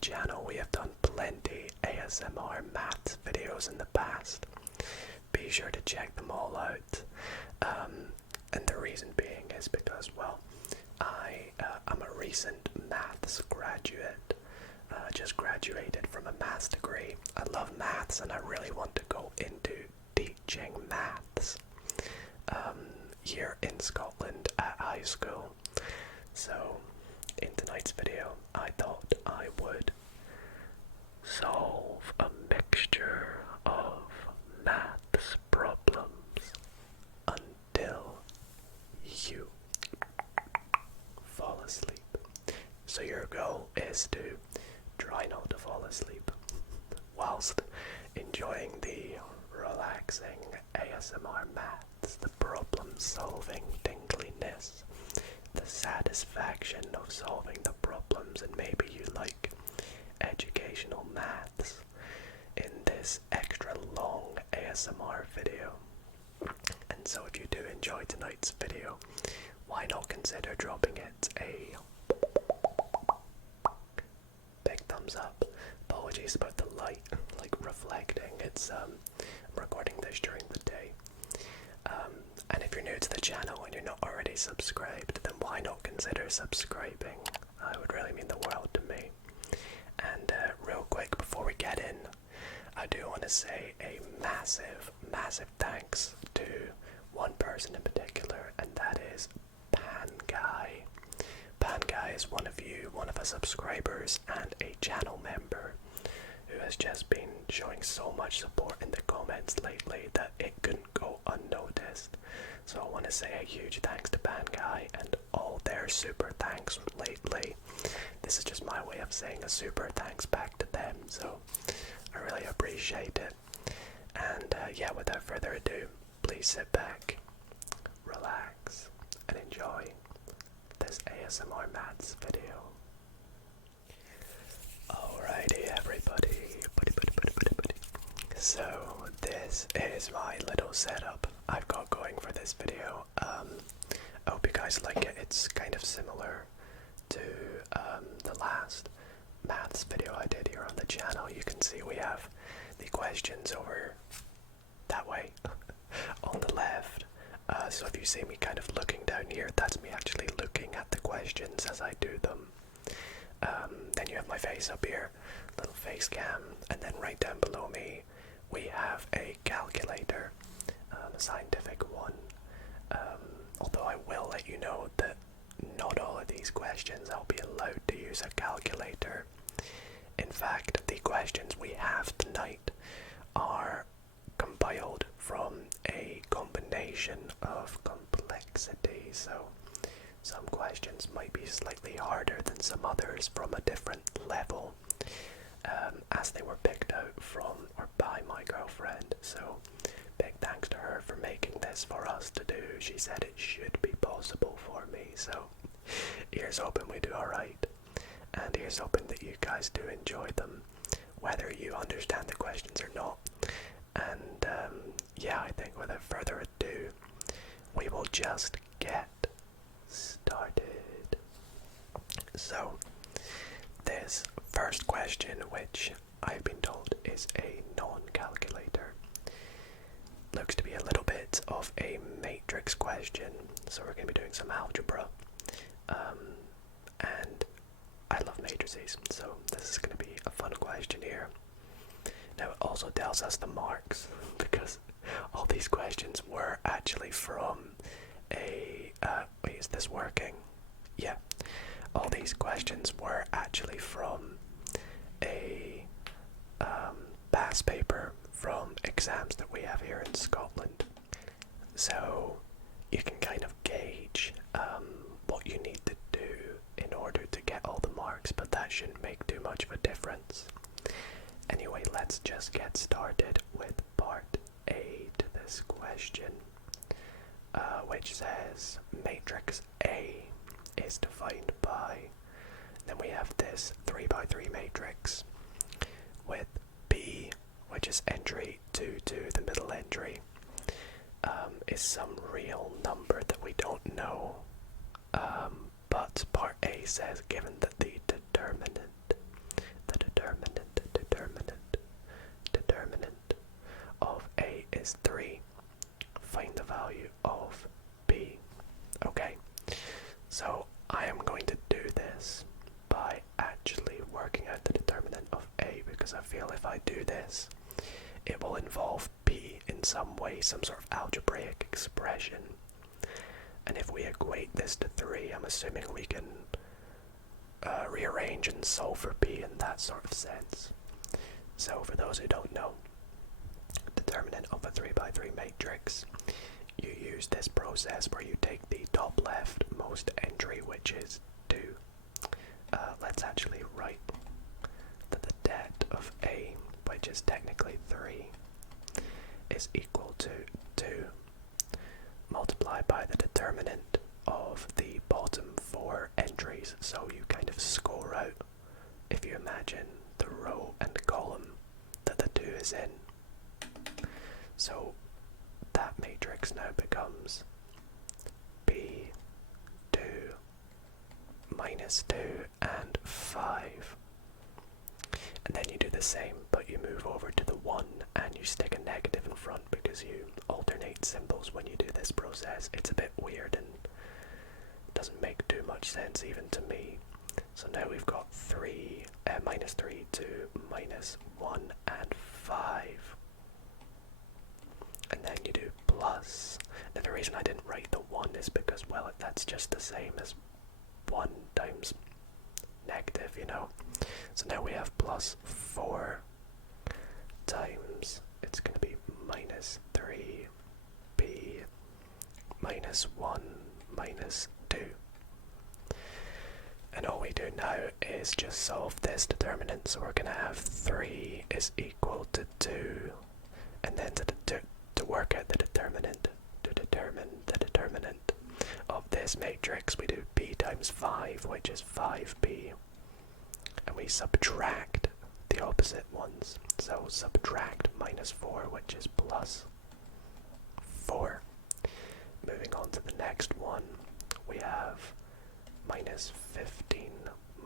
channel, we have done plenty ASMR maths videos in the past. Be sure to check them all out. And the reason being is because, well, I'm a recent maths graduate. Just graduated from a maths degree. I love maths and I really want to go into teaching maths here in Scotland at high school. So in tonight's video I thought I would solve a mixture of maths problems until you fall asleep. So your goal is to try not to fall asleep whilst enjoying the relaxing ASMR maths, the problem solving tingliness, the satisfaction of solving the problems, and maybe you like educational maths in this extra long ASMR video. And so if you do enjoy tonight's video, why not consider dropping it a big thumbs up. Apologies about the light, like reflecting. I'm recording this during the day. And if you're new to the channel and you're not already subscribed, then why not consider subscribing? It would really mean the world to me. And real quick before we get in, I do want to say a massive, massive thanks to one person in particular, and that is Panguy. Panguy is one of our subscribers and a channel member who has just been showing so much support in the comments lately that it couldn't go unnoticed. So I want to say a huge thanks to Panguy and all their super thanks lately. This is just my way of saying a super thanks back to them, so I really appreciate it. And yeah, without further ado, please sit back, relax, and enjoy this ASMR maths video. Alrighty everybody, so this is my little setup I've got going for this video. I hope you guys like it. It's kind of similar to the last maths video I did here on the channel. You can see we have the questions over that way on the left. So if you see me kind of looking down here, that's me actually looking at the questions as I do them. Then you have my face up here, little face cam, and then right down below me we have a calculator, a scientific one. Although I will let you know that not all of these questions I'll be allowed to use a calculator. In fact, the questions we have tonight are compiled from a combination of complexity, so some questions might be slightly harder than some others from a different level, as they were picked out from or by my girlfriend. So big thanks to her for making this for us to do. She said it should be possible for me, so here's hoping we do alright, and here's hoping that you guys do enjoy them, whether you understand the questions or not. And yeah, I think without further ado, we will just get started. So this first question, which I've been told is a non-calculator, looks to be a little bit of a matrix question, so we're going to be doing some algebra, and I love matrices, so this is going to be a fun question here. Now it also tells us the marks, because all these questions were actually from a, wait, is this working? Yeah, all these questions were actually from a past paper from exams that we have here in Scotland. So you can kind of gauge what you need to do in order to get all the marks, but that shouldn't make too much of a difference. Anyway, let's just get started with part A to this question, which says matrix A is defined by, then we have this 3 by 3 matrix with B, which is entry 2 to the middle entry, is some real number that we don't know, but part A says given that the determinant value of B. Okay, so I am going to do this by actually working out the determinant of A, because I feel if I do this, it will involve B in some way, some sort of algebraic expression. And if we equate this to 3, I'm assuming we can rearrange and solve for B in that sort of sense. So for those who don't know, determinant of a 3 by 3 matrix, you use this process where you take the top left most entry, which is 2. Let's actually write that the det of A, which is technically 3, is equal to 2 multiplied by the determinant of the bottom 4 entries. So you kind of score out, if you imagine, the row and column that the 2 is in. So that matrix now becomes B, 2, minus 2, and 5. And then you do the same, but you move over to the 1 and you stick a negative in front because you alternate symbols when you do this process. It's a bit weird and doesn't make too much sense even to me. So now we've got minus 3 to minus 1 and 5. And then you do plus. Now the reason I didn't write the 1 is because, well, that's just the same as 1 times negative, you know. So now we have plus 4 times, it's going to be minus 3b minus 1 minus 2. And all we do now is just solve this determinant. So we're going to have 3 is equal to 2, and then to work out the determinant, to determine the determinant of this matrix, we do b times 5, which is 5b, and we subtract the opposite ones. So subtract minus 4, which is plus 4. Moving on to the next one, we have minus 15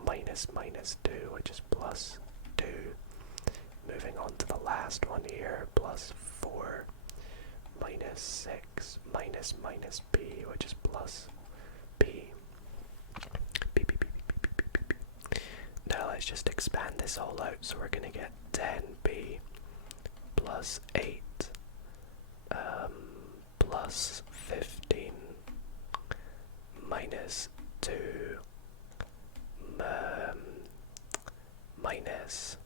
minus minus 2, which is plus 2. Moving on to the last one here, plus 4 minus 6 minus minus b, which is plus b. Now let's just expand this all out. So we're going to get 10b plus 8 plus 15 minus 2 minus,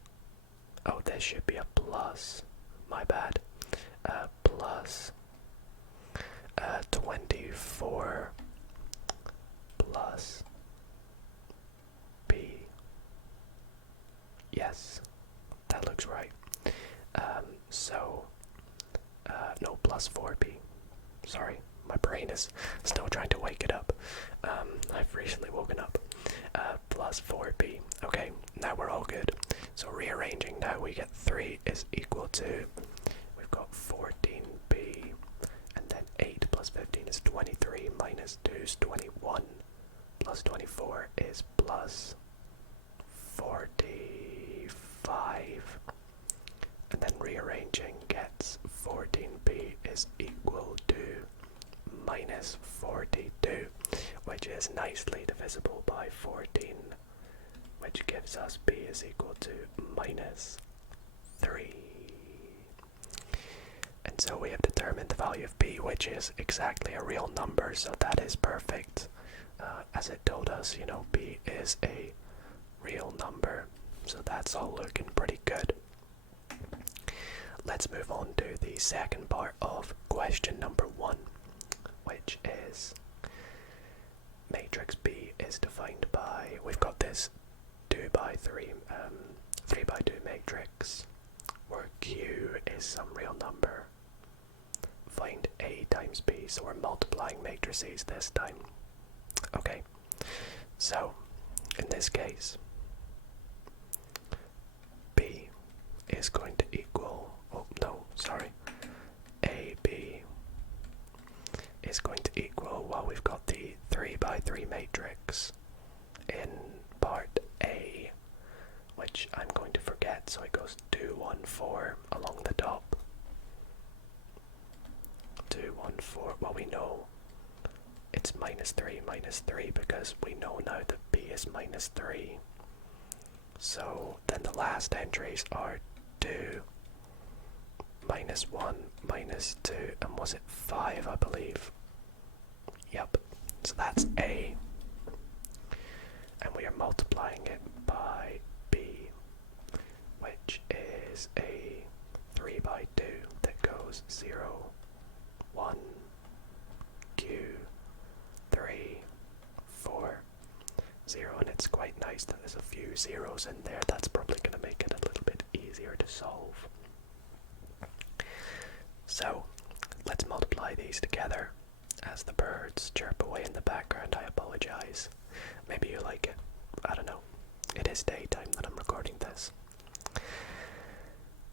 oh, this should be a plus, my bad, plus 24 plus b. Yes, that looks right. No, plus 4b. Sorry, my brain is still trying to wake it up. I've recently woken up. Plus 4b. Okay, now we're all good. So rearranging now, we get 3 is equal to, we've got 14b, and then 8 plus 15 is 23, minus 2 is 21, plus 24 is plus 45, and then rearranging gets 14b is equal to minus 42, which is nicely divisible by 14, which gives us b is equal to minus 3. And so we have determined the value of b, which is exactly a real number, so that is perfect. As it told us, you know, b is a real number, so that's all looking pretty good. Let's move on to the second part of question number 1, which is matrix B is defined by, we've got this 2 by 3, 3 by 2 matrix, where Q is some real number. Find A times B, so we're multiplying matrices this time. Okay, so in this case, B is going to equal, oh no, sorry, AB is going to equal, well, we've got the 3 by 3 matrix in part A, which I'm going to forget, so it goes 2, 1, 4 along the top. 2, 2, 1, 4. Well, we know it's minus 3 because we know now that b is minus 3. So then the last entries are 2, minus 1, minus 2, and was it 5, I believe? Yep, so that's a. And we are multiplying it by b, which is a 3 by 2 that goes 0, 1, q, 3, 4, 0, and it's quite nice that there's a few zeros in there. That's probably going to make it a little bit easier to solve. So let's multiply these together. As the birds chirp away in the background, I apologize. Maybe you like it. I don't know. It is daytime that I'm recording this.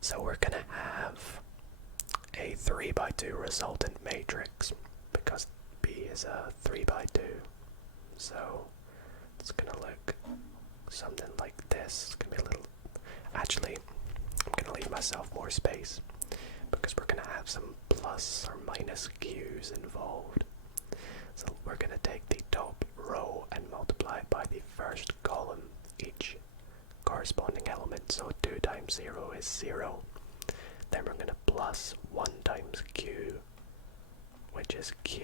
So we're going to have a 3 by 2 resultant matrix because b is a 3 by 2. So it's going to look something like this. It's going to be a little... Actually, I'm going to leave myself more space because we're going to have some plus or minus q's involved. So we're going to take the top row and multiply it by the first column, each corresponding element. So 2 times 0 is 0. Then we're going to plus 1 times q, which is q.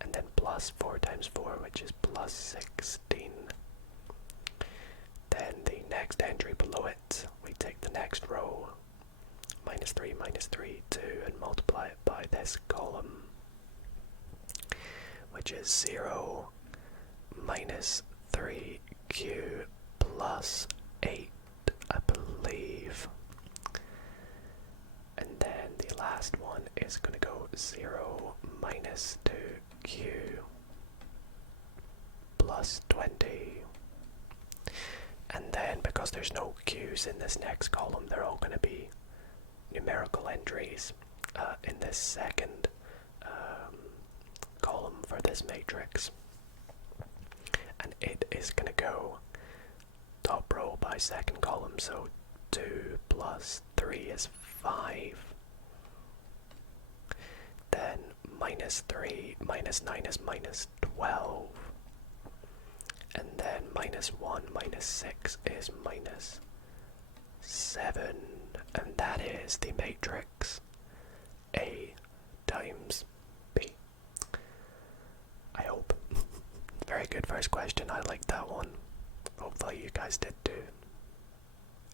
And then plus 4 times 4, which is plus 16. Then the next entry below it, we take the next row, minus 3, 2, and multiply it by this column, which is 0, minus 3q plus 8, I believe. And then the last one is going to go 0, minus 2q plus 20. And then, because there's no q's in this next column, they're all going to be numerical entries in this second column for this matrix. And it is going to go top row by second column, so 2 plus 3 is 5. Then minus 3 minus 9 is minus 12. And then minus 1 minus 6 is minus 7. And that is the matrix A times B. I hope. Very good first question. I liked that one. Hopefully you guys did too.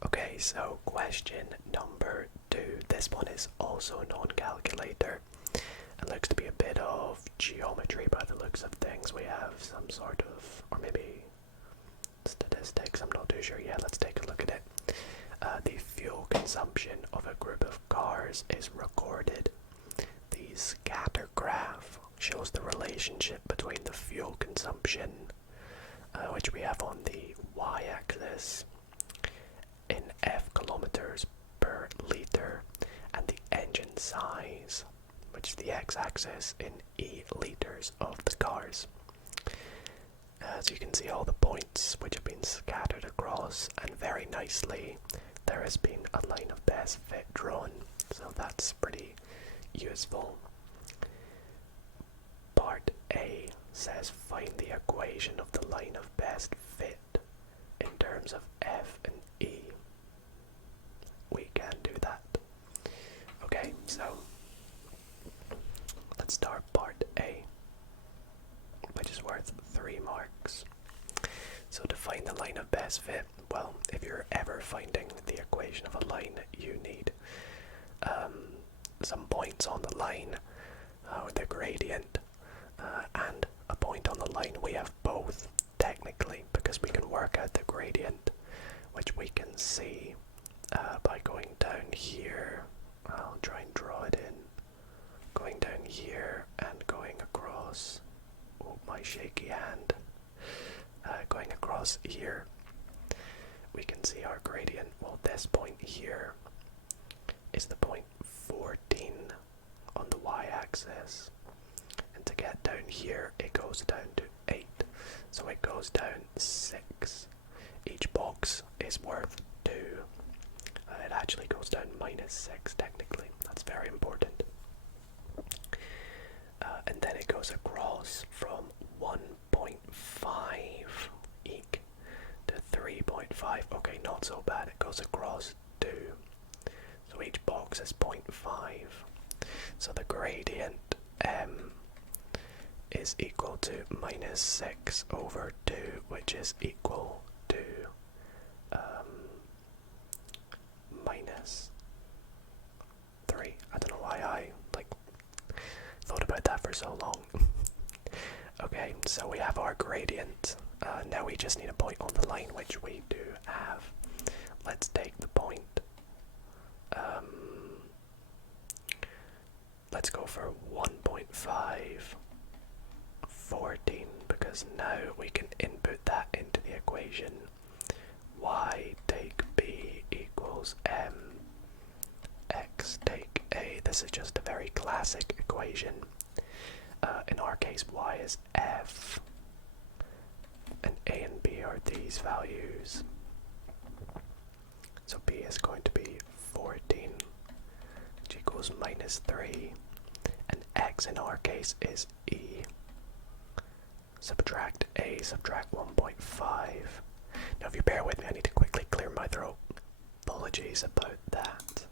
Okay, so question number 2. This one is also non-calculator. It looks to be a bit of geometry by the looks of things. We have some sort of, or maybe statistics, I'm not too sure yet. Let's take a look at it. The fuel consumption of a group of cars is recorded. The scatter graph shows the relationship between the fuel consumption, which we have on the y-axis, in F kilometers per litre, and the engine size, which is the x-axis, in E litres of the cars. As you can see, all the points which have been scattered across, and very nicely there has been a line of best fit drawn, so that's pretty useful. Part A says find the equation of the line of best fit in terms of F and E. We can do that. Okay, so let's start part A, which is worth 3 marks. So to find the line of best fit, well, if you're ever finding the equation of a line, you need some points on the line, the gradient, and a point on the line. We have both, technically, because we can work out the gradient, which we can see by going down here. I'll try and draw it in. Going down here and going across. Oh, my shaky hand. Going across here, we can see our gradient. Well, this point here is the point 14 on the y-axis, and to get down here it goes down to 8, so it goes down 6. Each box is worth 2. It actually goes down minus 6 technically. That's very important. goes across from 1.5 eek to 3.5. Okay, not so bad. It goes across 2. So each box is 0.5. So the gradient is equal to minus 6 over 2, which is equal to minus 3. I don't know why I thought about that for so long. Okay, so we have our gradient. Now we just need a point on the line, which we do have. Let's take the point. Let's go for 1.5, 14, because now we can input that into the equation. Y take B equals M. X take A. This is just a very classic equation. In our case, Y is F, and A and B are these values. So B is going to be 14, which equals minus 3, and X in our case is E. Subtract A, subtract 1.5. Now if you bear with me, I need to quickly clear my throat. Apologies about that.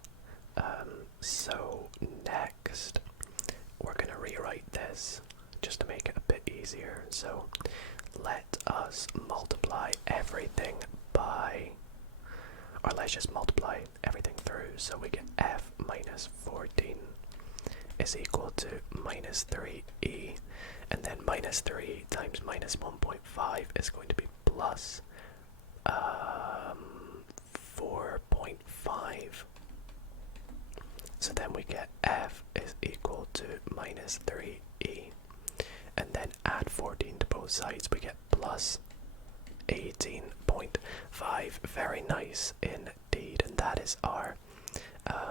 So next, we're going to rewrite this just to make it a bit easier. So let us multiply everything by, or let's just multiply everything through. So we get F minus 14 is equal to minus 3e, and then minus 3 times minus 1.5 is going to be plus 4.5. So then we get F is equal to minus 3e, and then add 14 to both sides, we get plus 18.5. Very nice indeed, and that is our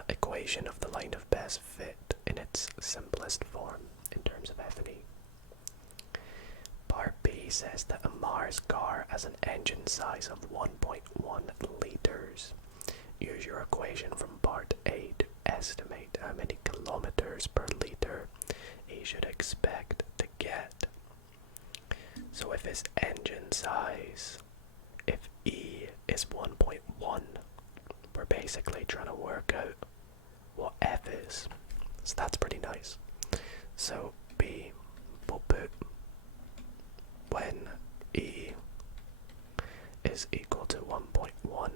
equation of the line of best fit in its simplest form in terms of F and E. Part B says that a Mars car has an engine size of 1.1 litres. Use your equation from part A to estimate how many kilometers per litre he should expect to get. So if his engine size, if E is 1.1, we're basically trying to work out what F is. So that's pretty nice. So B will put when E is equal to 1.1.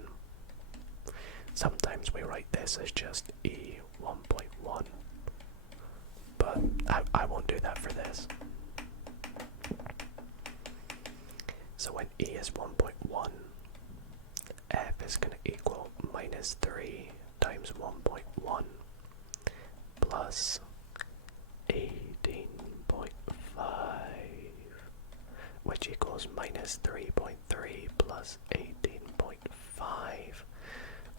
Sometimes we write this as just E 1.1, but I won't do that for this. So when E is 1.1, F is going to equal minus 3 times 1.1 plus 18.5, which equals minus 3.3 plus 18.5,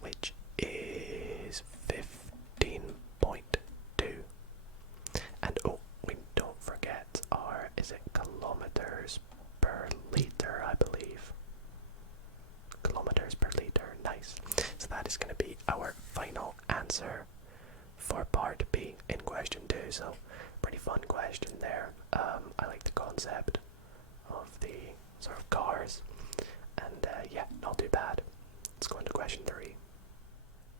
which is 15.2. And oh, we don't forget our, is it kilometers per litre, I believe. Kilometers per litre, nice. So that is going to be our final answer for part B in question 2. So pretty fun question there. I like the concept of the sort of cars, and yeah, not too bad. Let's go into question 3.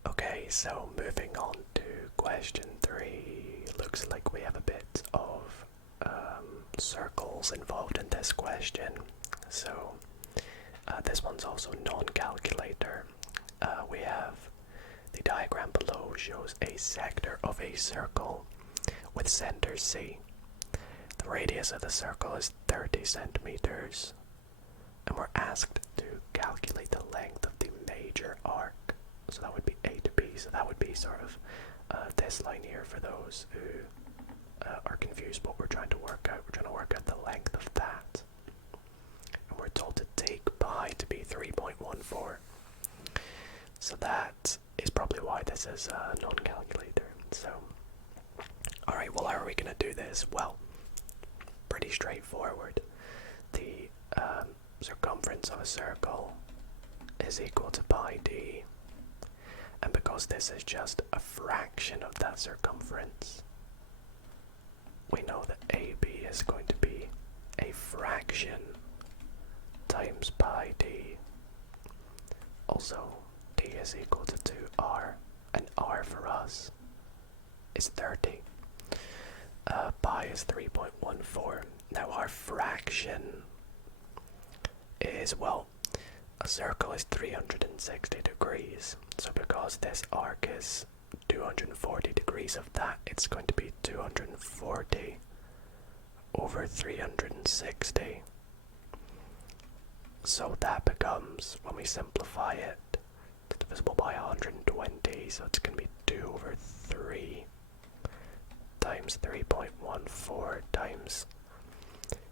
Okay, so moving on to question 3. Looks like we have a bit of circles involved in this question. So this one's also non-calculator. We have the diagram below shows a sector of a circle with center C. The radius of the circle is 30 centimeters, and we're asked to calculate the length of the major arc. So that would be A to B. So that would be sort of this line here for those who are confused what we're trying to work out. We're trying to work out the length of that. And we're told to take pi to be 3.14. So that is probably why this is a non-calculator. So, alright, well, how are we going to do this? Well, pretty straightforward. The circumference of a circle is equal to pi d. And because this is just a fraction of that circumference, we know that AB is going to be a fraction times pi d. Also, d is equal to 2r, and r for us is 30. Pi is 3.14. Now our fraction is, well, a circle is 360 degrees. So because this arc is 240 degrees of that, it's going to be 240 over 360. So that becomes, when we simplify it, it's divisible by 120, so it's going to be 2 over 3 times 3.14 times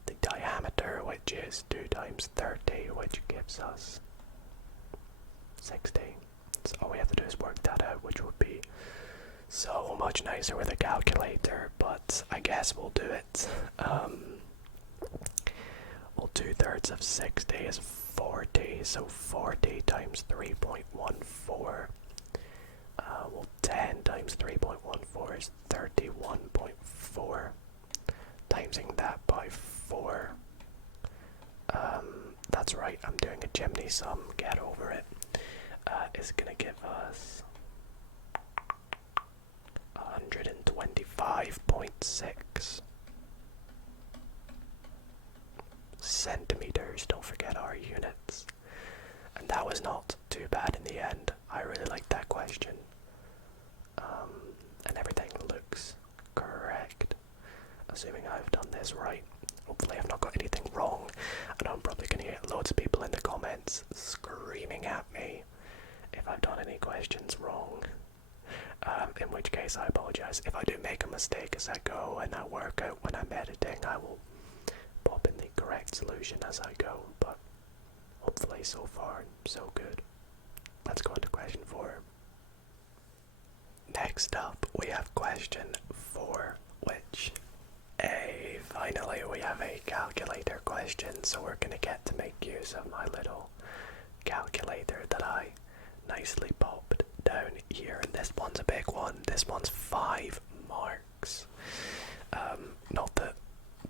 the diameter, which is 2 times 30, which gives us 60. So all we have to do is work that out, which would be so much nicer with a calculator, but I guess we'll do it. Well, 2/3 of 60 is 40, so 40 times 3.14. Well, 10 times 3.14 is 31.4. Timesing that by 4. That's right, I'm doing a Gemini sum, get over it. Is gonna give us 125.6 centimeters. Don't forget our units. And that was not too bad in the end. I really liked that question. And everything looks correct. Assuming I've done this right. Hopefully I've not got anything wrong. I know I'm probably going to get loads of people in the comments screaming at me if I've done any questions wrong. In which case I apologise. If I do make a mistake as I go and I work out when I'm editing, I will pop in the correct solution as I go. But hopefully so far so good. Let's go into question 4. Next up we have question 4, which finally we have a calculator question, so we're going to get to make use of my little calculator that I nicely popped down here. And this one's a big one. This one's 5 marks. Not that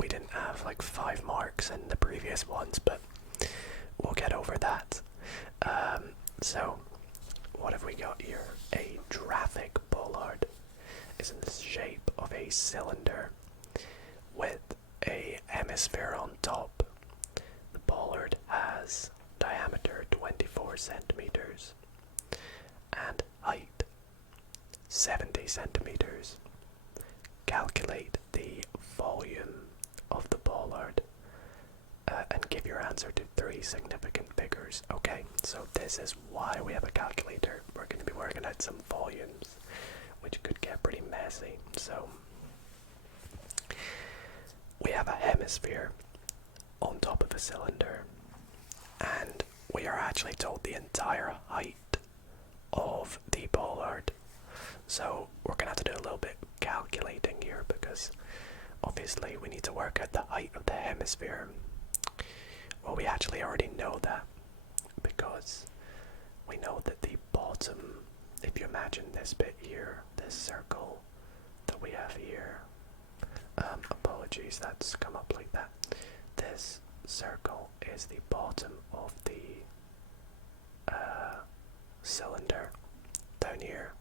we didn't have like 5 marks in the previous ones, but we'll get over that. So what have we got here? A traffic bollard is in the shape of a cylinder with a hemisphere on top. The bollard has diameter 24 centimeters and height 70 centimeters. Calculate the volume of the bollard and give your answer to 3 significant figures. Okay, so this is why we have a calculator. We're going to be working out some volumes, which could get pretty messy. So we have a hemisphere on top of a cylinder, and we are actually told the entire height of the bollard. So we're going to have to do a little bit of calculating here, because obviously we need to work out the height of the hemisphere. Well, we actually already know that, because we know that the bottom, if you imagine this bit here, this circle that we have here, apologies, that's come up like that. This circle is the bottom of the cylinder down here.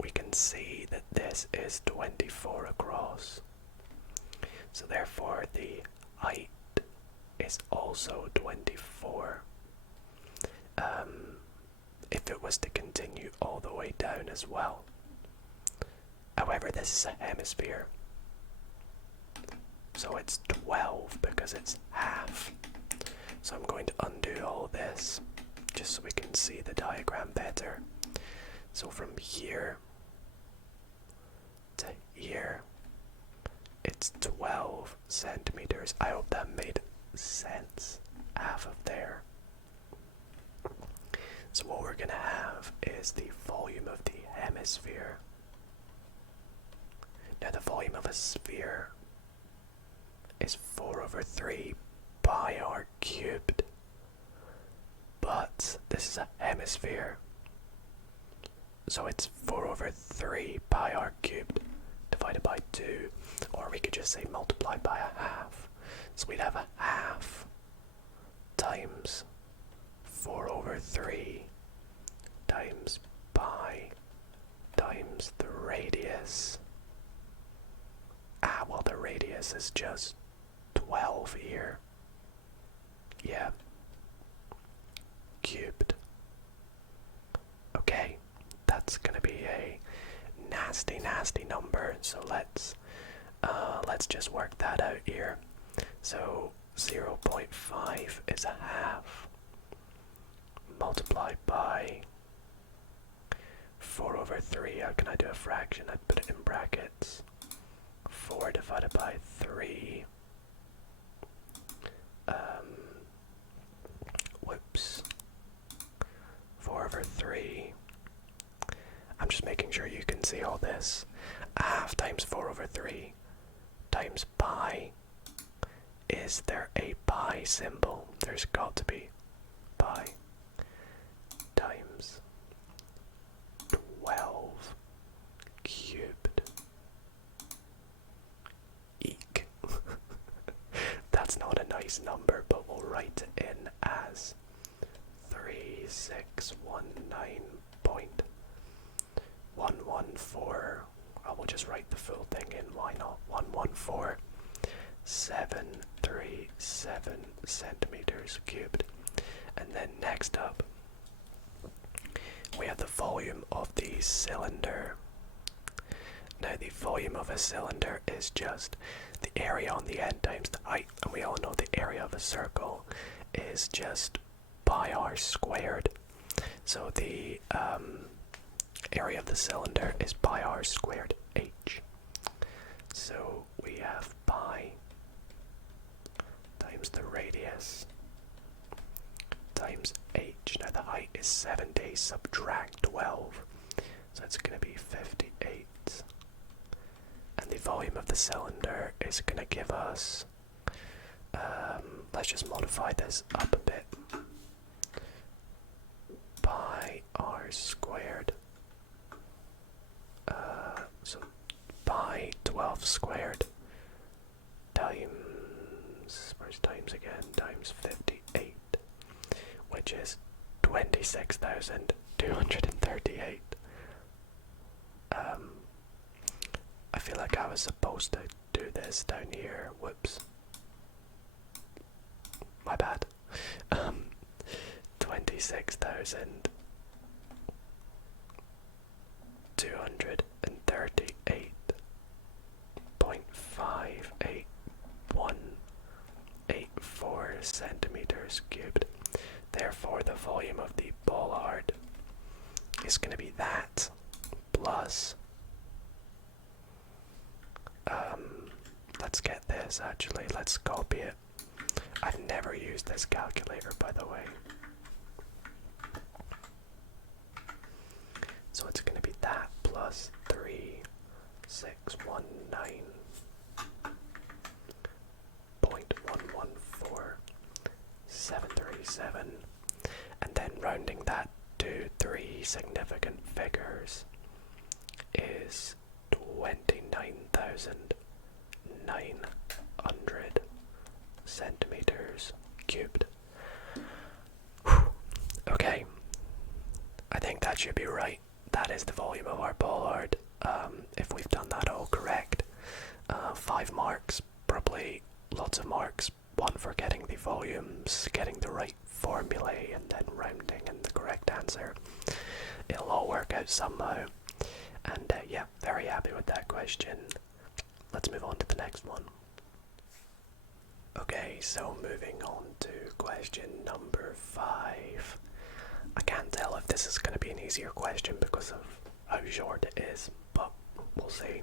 We can see that this is 24 across. So therefore the height is also 24. If it was to continue all the way down as well. However, this is a hemisphere, so it's 12 because it's half. So I'm going to undo all this just so we can see the diagram better. So from here to here, it's 12 centimeters. I hope that made sense. Half of there. So what we're going to have is the volume of the hemisphere. Now the volume of a sphere is 4 over 3 pi r cubed. But this is a hemisphere. So it's 4 over 3 pi r cubed divided by 2. Or we could just say multiplied by a half. So we'd have a half times 4 over 3 times pi times the radius. Well, the radius is just 12 here. Yeah. Cubed. Okay, that's gonna be a nasty, nasty number. So let's just work that out here. So 0.5 is a half multiplied by 4 over 3. How can I do a fraction? I'd put it in brackets. 4 divided by 3. Whoops. 4 over 3. I'm just making sure you can see all this. A half times 4 over 3 times pi. Is there a pi symbol? There's got to be. Pi times 12 cubed. Eek. That's not a nice number, but we'll write it in as 3619.114. I will just write the full thing in, why not? 114,737 centimeters cubed. And then next up, we have the volume of the cylinder. Now the volume of a cylinder is just the area on the end times the height, and we all know the area of a circle is just pi r squared. So the area of the cylinder is pi r squared h. So we have pi times the radius times h. Now the height is 70, subtract 12, so it's going to be 58. And the volume of the cylinder is going to give us, let's just modify this up a bit, pi r squared, so pi 12 squared times, where's times again, times 58, which is 26,238. I feel like I was supposed to do this down here. Whoops. My bad. 26,238.58184 centimeters cubed. Therefore, the volume of the bollard is going to be that plus. Let's get this actually. Let's copy it. I've never used this calculator, by the way. So it's going to be that plus 3619.114737, and then rounding that to 3 significant figures is 29,900 centimeters cubed. Whew. Okay, I think that should be right. That is the volume of our bollard. If we've done that all correct, 5 marks, probably lots of marks. 1 for getting the volumes, getting the right formulae, and then rounding and the correct answer. It'll all work out somehow. And yeah, very happy with that question. Let's move on to the next one. Okay, so moving on to question number 5. I can't tell if this is going to be an easier question because of how short it is, but we'll see.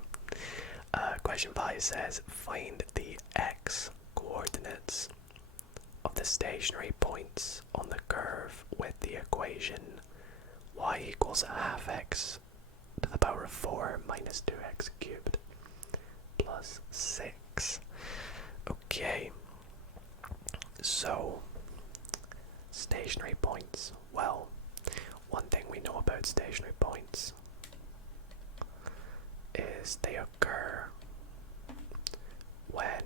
Question 5 says, find the x coordinates of the stationary points on the curve with the equation y equals a half x to the power of 4 minus 2x cubed plus 6. Okay, so stationary points. Well, one thing we know about stationary points is they occur when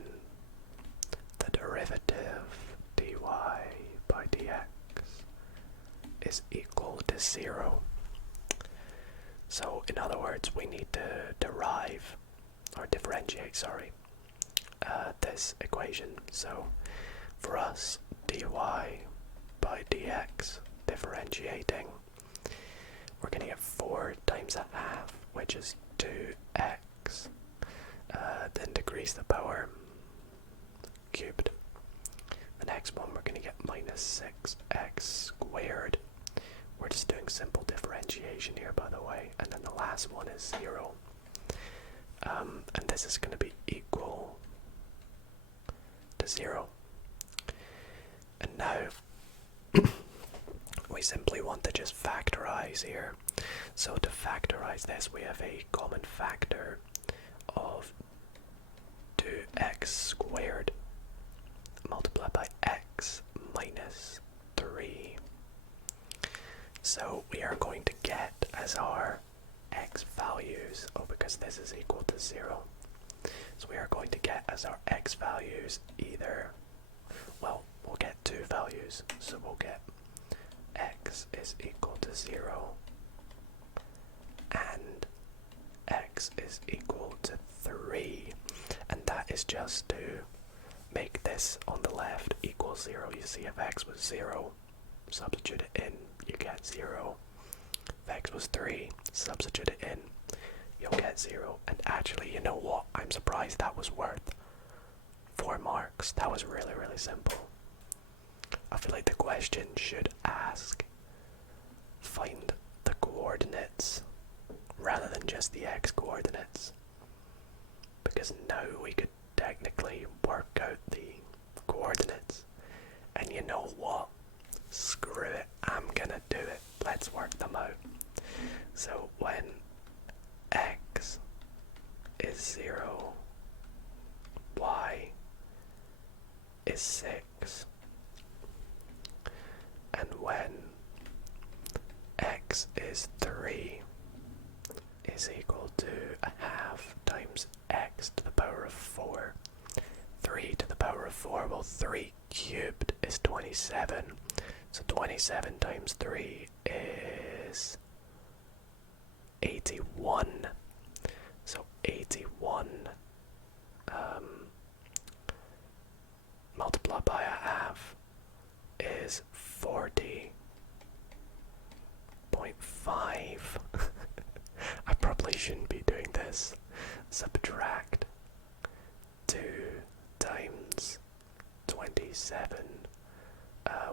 the derivative dy by dx is equal to 0. So in other words, we need to derive, or differentiate, sorry, this equation. So for us, dy by dx differentiating, we're going to get 4 times a half, which is 2x, then decrease the power cubed. The next one we're going to get minus 6x squared. We're just doing simple differentiation here, by the way. And then the last one is 0. And this is going to be equal to 0. And now we simply want to just factorize here. So to factorize this, we have a common factor of 2x squared multiplied by x minus 3. So we are going to get as our x values, because this is equal to 0, so we are going to get as our x values either, well, we'll get 2 values, so we'll get x is equal to 0 and x is equal to 3, and that is just to make this on the left equal 0. You see, if x was 0, substitute it in, you get 0. If x was 3, substitute it in, you'll get 0. And actually, you know what? I'm surprised that was worth 4 marks. That was really, really simple. I feel like the question should ask, find the coordinates rather than just the x coordinates, because now we could technically work out the coordinates. And you know what? Screw it, I'm gonna do it. Let's work them out. So when x is 0, y is 6, and when x is 3 is equal to a half times x to the power of 4. 3 to the power of 4, well, 3 cubed is 27. So 27 times 3 is 81. So 81 multiplied by a half is 40.5. I probably shouldn't be doing this. Subtract 2 times 27,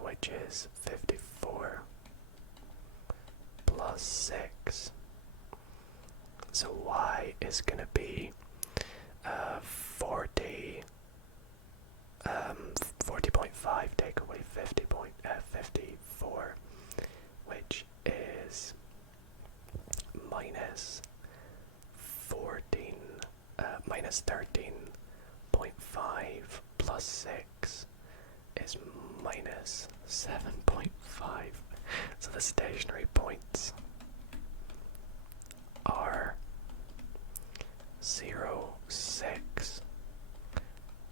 which is 54, plus 6. So y is going to be 40.5, take away 54, which is minus 13.5 plus 6 is minus 7.5. So the stationary points are 0, 6,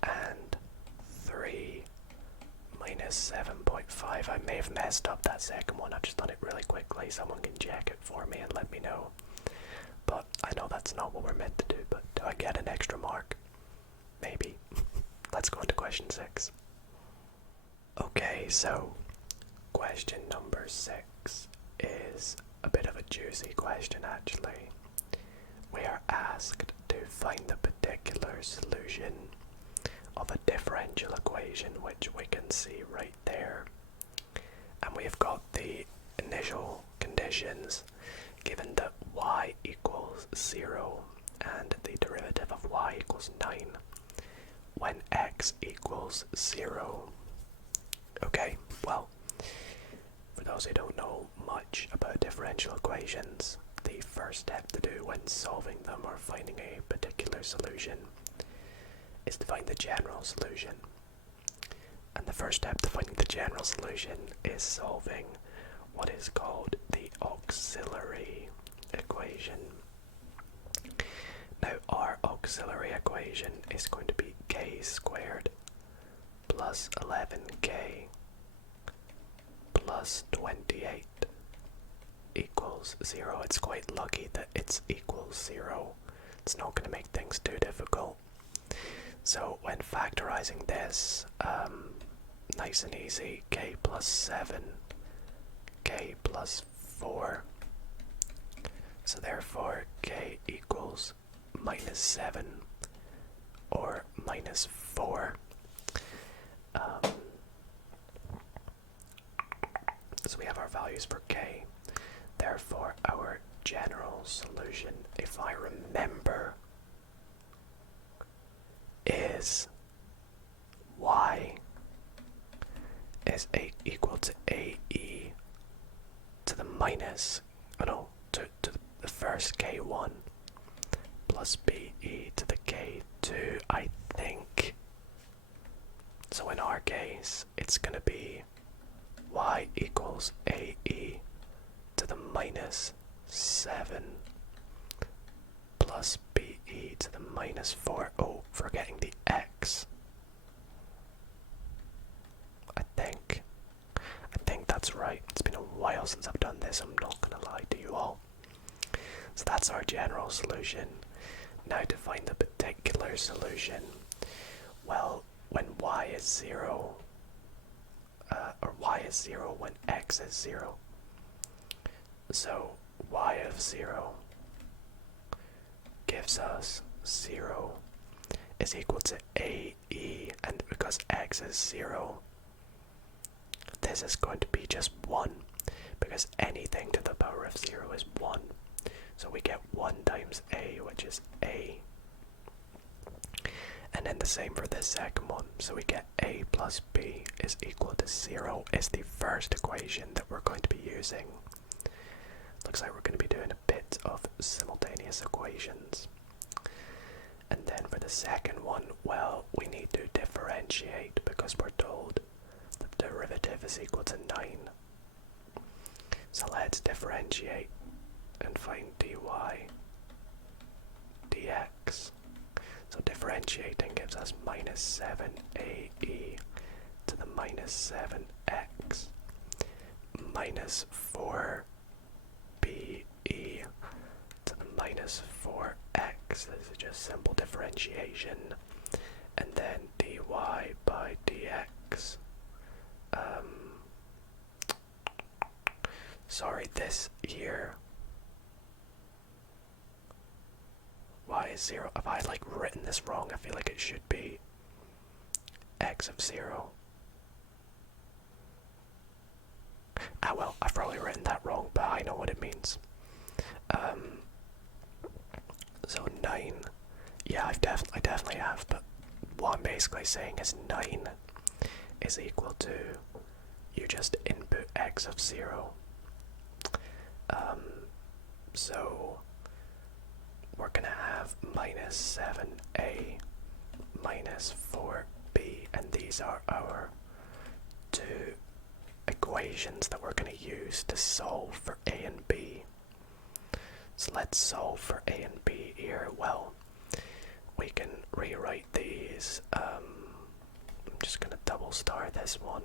and 3, minus 7.5. I may have messed up that second one. I've just done it really quickly. Someone can check it for me and let me know. But I know that's not what we're meant to do, but do I get an extra mark? Maybe. Let's go into question 6. Okay, so question number 6 is a bit of a juicy question, actually. We are asked to find the particular solution of a differential equation, which we can see right there. And we've got the initial conditions given that y equals 0 and the derivative of y equals 9 when x equals 0. Okay, well, for those who don't know much about differential equations, the first step to do when solving them or finding a particular solution is to find the general solution. And the first step to finding the general solution is solving what is called the auxiliary equation. Now our auxiliary equation is going to be k squared plus 11k plus 28 equals 0. It's quite lucky that it's equals 0. It's not going to make things too difficult. So when factorizing this, nice and easy, k plus 7, k plus 4. So therefore k equals minus 7 or minus 4. So we have our values for k. Therefore our general solution, if I remember, is y is equal to ae to the minus, to the first k1 plus be to the k2, I think. So in our case, it's going to be y equals ae to the minus 7 plus be to the minus 4. Oh, forgetting the x. I think that's right. It's been a while since I've done this, I'm not gonna lie to you all. So that's our general solution. Now to find the particular solution, well, when y is 0, or y is 0 when x is 0. So y of 0 gives us 0 is equal to ae, and because x is 0, this is going to be just 1, because anything to the power of 0 is 1. So we get 1 times a, which is a. And then the same for the second one. So we get a plus b is equal to 0 is the first equation that we're going to be using. Looks like we're going to be doing a bit of simultaneous equations. And then for the second one, well, we need to differentiate because we're told the derivative is equal to 9. So let's differentiate and find dy dx. So differentiating gives us minus 7ae to the minus 7x minus 4be to the minus 4x. This is just simple differentiation. And then dy by dx. Sorry, this here. Y is 0. Have I written this wrong? I feel like it should be x of 0. Ah well, I've probably written that wrong, but I know what it means. So 9. Yeah, I definitely have, but what I'm basically saying is 9 is equal to, you just input x of 0. So we're gonna have minus 7a minus 4b, and these are our two equations that we're gonna use to solve for a and b. So let's solve for a and b here. Well, we can rewrite these. I'm just gonna double star this one.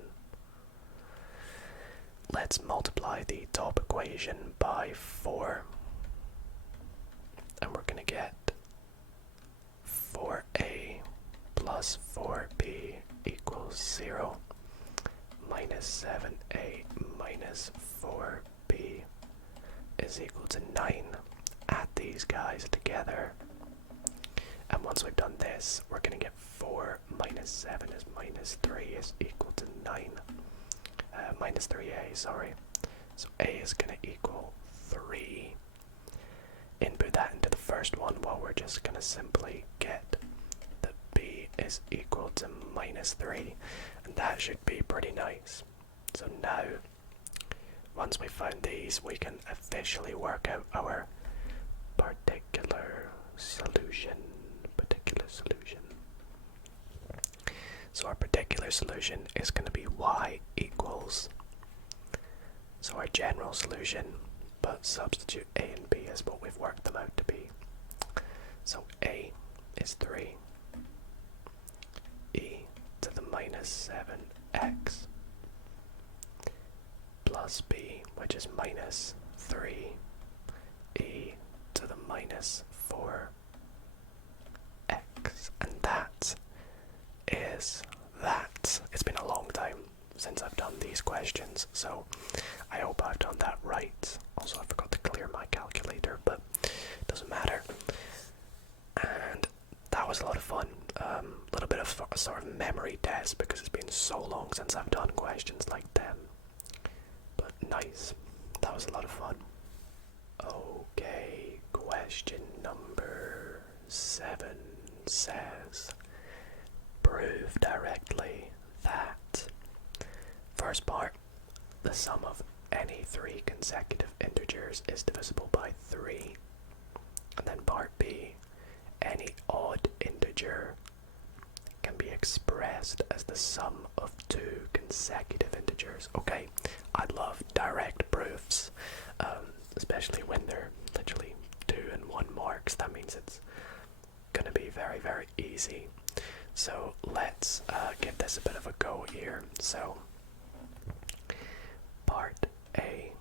Let's multiply the top equation by 4. And we're going to get 4a plus 4b equals 0 minus 7a minus 4b is equal to 9. Add these guys together. And once we've done this, we're going to get 4 minus 7 is minus 3 is equal to 9. Minus 3a, sorry. So a is going to equal 3. Input that into the first one. Well, we're just going to simply get that b is equal to minus 3. And that should be pretty nice. So now, once we found these, we can officially work out our particular solution. So our particular solution is going to be y equals, so our general solution but substitute a and b as what we've worked them out to be. So a is 3, e to the minus 7x, plus b, which is minus 3, e to the minus 4x. And that is that. It's been a long time since I've done these questions, so I hope I've done that right. Also, I forgot to clear my calculator, but it doesn't matter. And that was a lot of fun. A little bit of a sort of memory test because it's been so long since I've done questions like them. But nice. That was a lot of fun. Okay, question number 7 says, prove directly that, first part, the sum of any 3 consecutive integers is divisible by 3. And then part B, any odd integer can be expressed as the sum of 2 consecutive integers. Okay, I love direct proofs, especially when they're literally 2 and 1 marks. That means it's gonna be very, very easy. So let's give this a bit of a go here. So part A,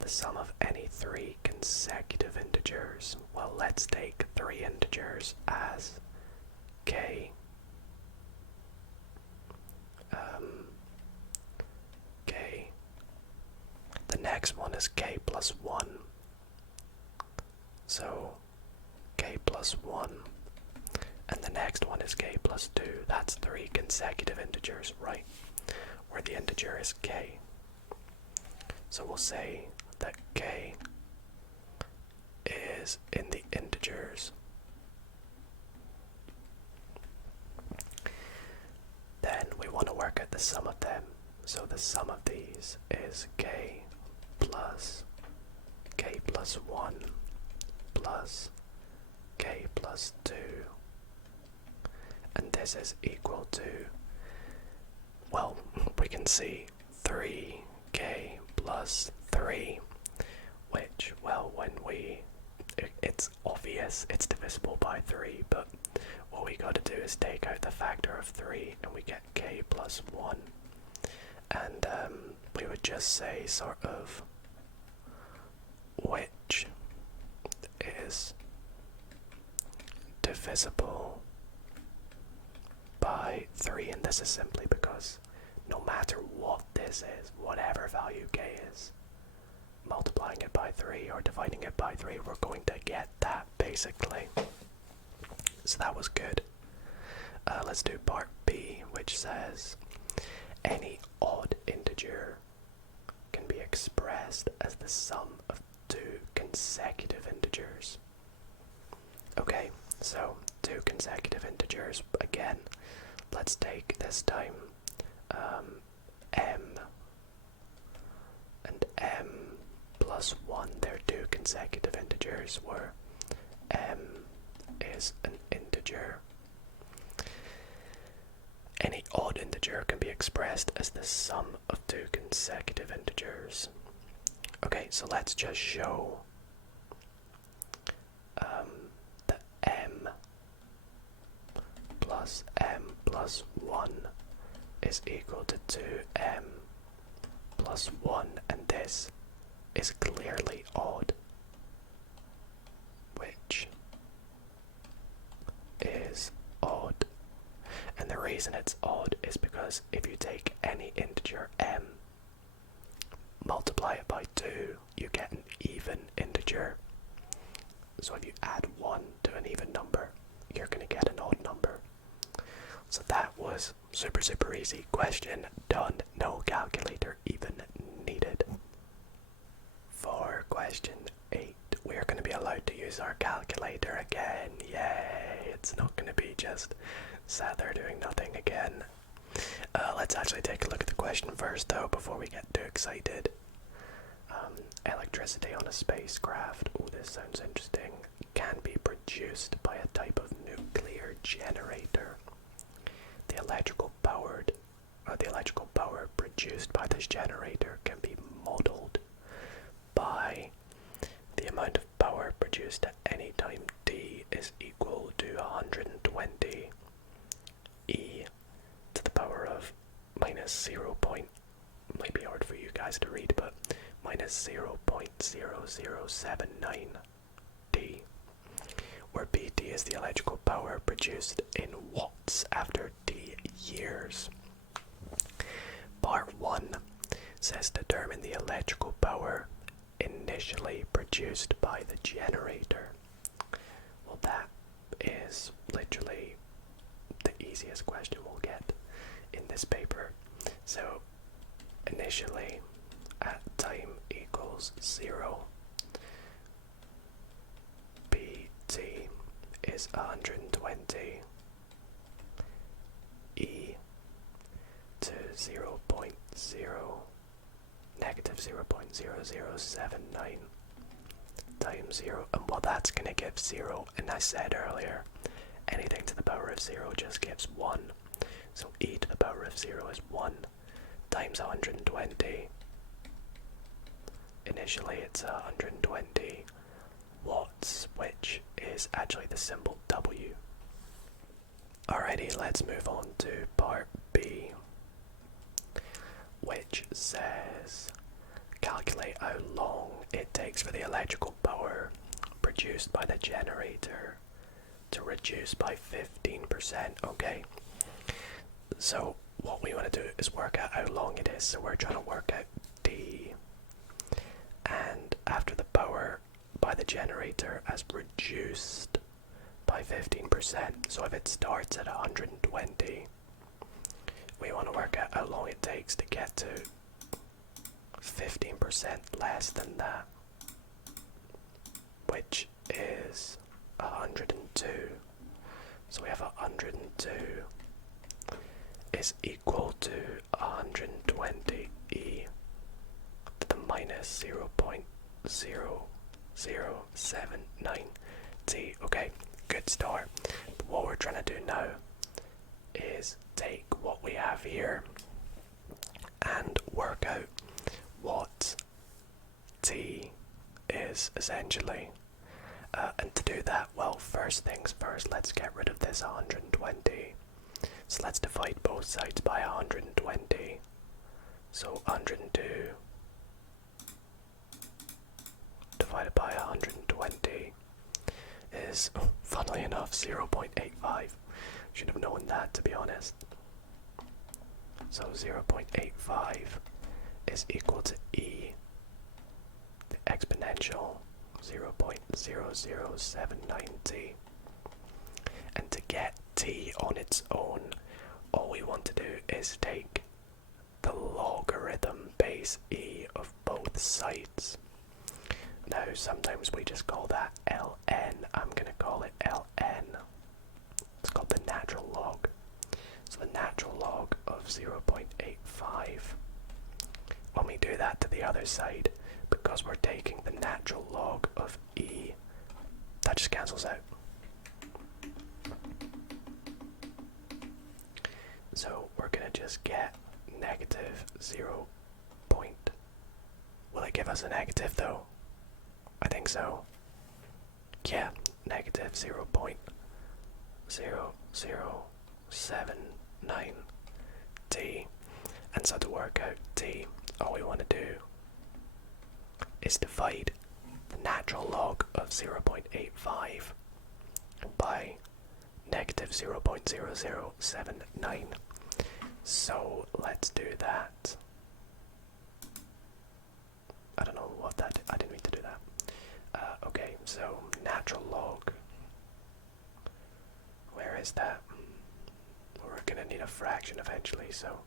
the sum of any 3 consecutive integers. Well, let's take 3 integers as k, k. The next one is k plus 1. So k plus 1. And the next one is k plus 2. That's 3 consecutive integers, right? Where the integer is k. So we'll say that k is in the integers. Then we want to work out the sum of them. So the sum of these is k plus 1 plus k plus 2. And this is equal to, well, we can see 3k plus 3, which, well, it's obvious it's divisible by 3, but what we got to do is take out the factor of 3 and we get k plus 1. And we would just say sort of which is divisible by 3, and this is simply because no matter what this is, whatever value k is, multiplying it by 3 or dividing it by 3, we're going to get that, basically. So that was good. Let's do part B, which says, any odd integer can be expressed as the sum of 2 consecutive integers. Okay, so 2 consecutive integers, again, let's take this time m and m plus 1, they're 2 consecutive integers where m is an integer. Any odd integer can be expressed as the sum of 2 consecutive integers. Okay, so let's just show that m plus 1 is equal to 2m plus 1, and this is clearly odd, which is odd. And the reason it's odd is because if you take any integer m, multiply it by 2, you get an even integer. So if you add 1 to an even number, you're going to get an odd number. So that was super, super easy. Question done. No calculator even needed. For question 8, we're going to be allowed to use our calculator again. Yay! It's not going to be just sat there doing nothing again. Let's actually take a look at the question first, though, before we get too excited. Electricity on a spacecraft, oh, this sounds interesting, can be produced by a type of nuclear generator. The electrical power produced by this generator can be produced at any time d is equal to 120 e to the power of minus 0. Might be hard for you guys to read, but minus 0.0079 d, where bt is the electrical power produced in watts after d years. Part 1 says determine the electrical power initially produced by the generator. Well, that is literally the easiest question we'll get in this paper. So initially at time equals 0, bt is 120 e to negative 0.0079 times 0, and well, that's going to give 0, and I said earlier, anything to the power of 0 just gives 1, so e to the power of 0 is 1 times 120. Initially it's 120 watts, which is actually the symbol W. Alrighty, let's move on to part B, which says calculate how long it takes for the electrical power produced by the generator to reduce by 15%. Okay, so what we want to do is work out how long it is. So we're trying to work out d, and after the power by the generator has reduced by 15%, so if it starts at 120, we want to work out how long it takes to get to 15% less than that, which is 102. So we have 102 is equal to 120 e to the minus 0.0079 t. Okay, good start. But what we're trying to do now is take what we have here and work out what t is, essentially. And to do that, well, first things first, let's get rid of this 120. So let's divide both sides by 120. So 102 divided by 120 is, funnily enough, 0.85. Should have known that, to be honest. So 0.85 is equal to e, the exponential 0.0079t. And to get t on its own, all we want to do is take the logarithm base e of both sides. Now, sometimes we just call that ln. I'm going to call it ln. It's called the natural log. So the natural log of 0.85. When we do that to the other side, because we're taking the natural log of e, that just cancels out. So we're going to just get negative 0. Will it give us a negative though? I think so. Yeah, negative 0.0079 t. And so to work out t, all we want to do is divide the natural log of 0.85 by negative 0.0079. So let's do that. I don't know what that, I didn't mean to do that. Okay, so natural log, where is that? We're gonna need a fraction eventually, so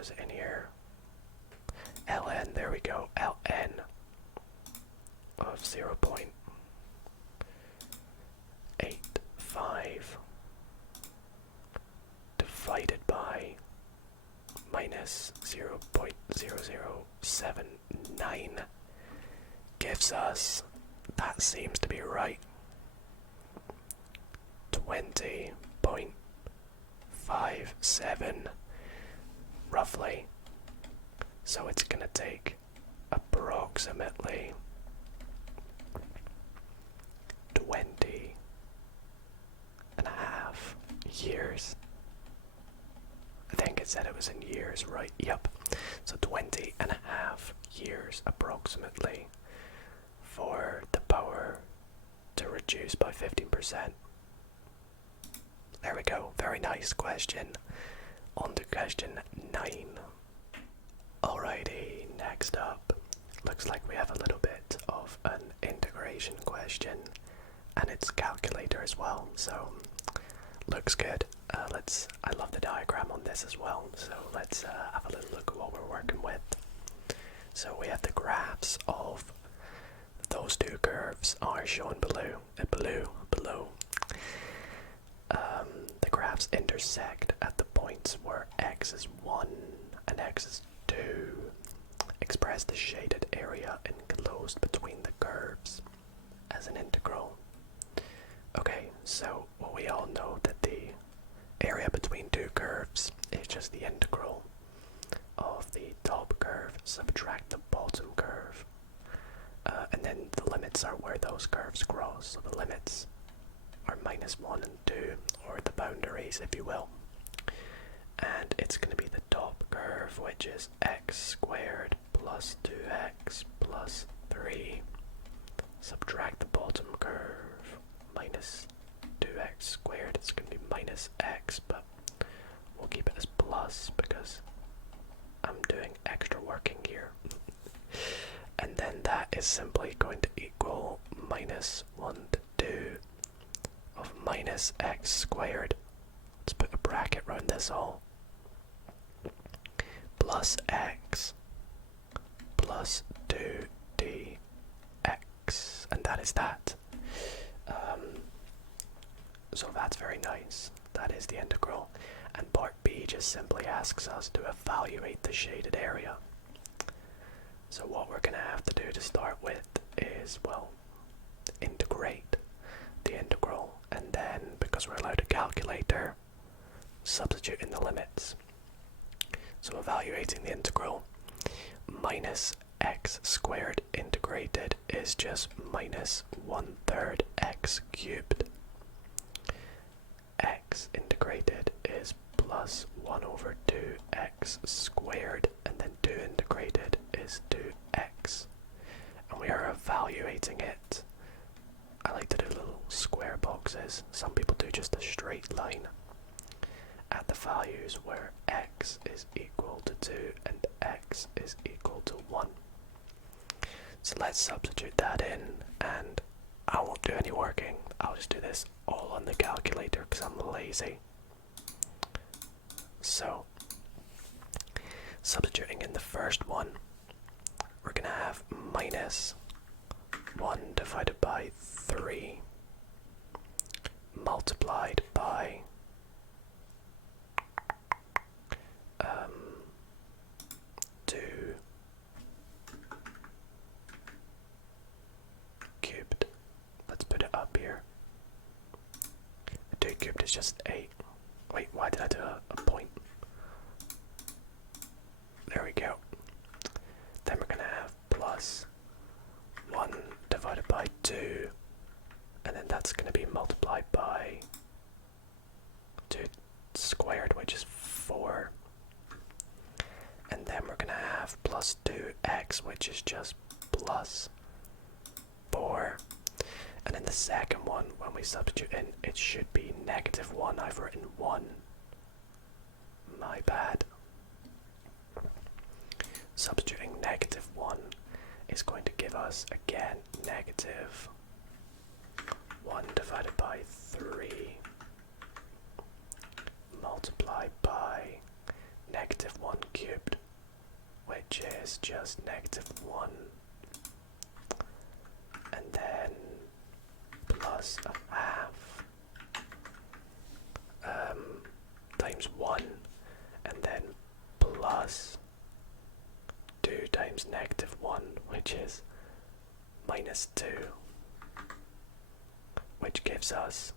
is it in here? ln, there we go, ln of 0.85 divided by minus 0.0079 gives us, that seems to be right, 20.57 roughly. So it's gonna take approximately years. I think it said it was in years, right? Yep. So 20.5 years approximately for the power to reduce by 15%. There we go. Very nice question. On to question 9. Alrighty, next up. Looks like we have a little bit of an integration question, and it's calculator as well, so looks good. I love the diagram on this as well, so let's have a little look at what we're working with. So we have the graphs of those two curves are shown below. The graphs intersect at the points where x is 1 and x is 2. Express the shaded area enclosed between the curves as an integral. Okay, so we all know that the area between two curves is just the integral of the top curve subtract the bottom curve, and then the limits are where those curves cross. So the limits are -1 and 2, or the boundaries, if you will. And it's going to be the top curve, which is x squared plus 2x plus 3. Subtract the bottom curve, minus 2x squared. It's going to be minus x, but we'll keep it as plus because I'm doing extra working here. And then that is simply going to equal -1 to 2 of minus x squared. Let's put a bracket around this all. Plus x plus 2dx, and that is that. So that's very nice. That is the integral. And part B just simply asks us to evaluate the shaded area. So what we're going to have to do to start with is, well, integrate the integral, and then, because we're allowed a calculator, substitute in the limits. So evaluating the integral, minus x squared integrated is just -1/3 x cubed. X integrated is plus 1/2 x squared, and then 2 integrated is 2x. And we are evaluating it. I like to do little square boxes. Some people do just a straight line at the values where x is equal to 2 and x is equal to 1. So let's substitute that in, and I won't do any working. I'll just do this all on the calculator because I'm lazy. So, substituting in the first one, we're going to have -1 divided by 3 multiplied by 2 cubed. Let's put it up here. 2 cubed is just 8. Wait, why did I do a point? There we go. Then we're going to have plus 1 divided by 2, and then that's going to be multiplied by 2 squared, which is 4. And then we're going to have plus 2x, which is just plus 4. And in the second one, when we substitute in, it should be -1. I've written 1. My bad. Substituting -1 is going to give us, again, -1 divided by 3 multiplied by -1 cubed, which is just -1. And then plus a half times 1, and then plus 2 times -1, which is -2, which gives us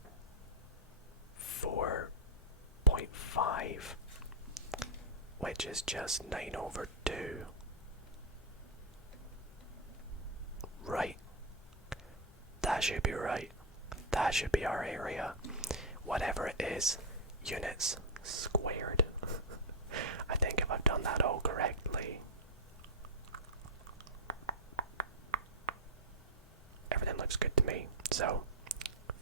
4.5, which is just 9/2. Right. That should be right. That should be our area. Whatever it is, units squared. I think if I've done that all correctly, everything looks good to me. So,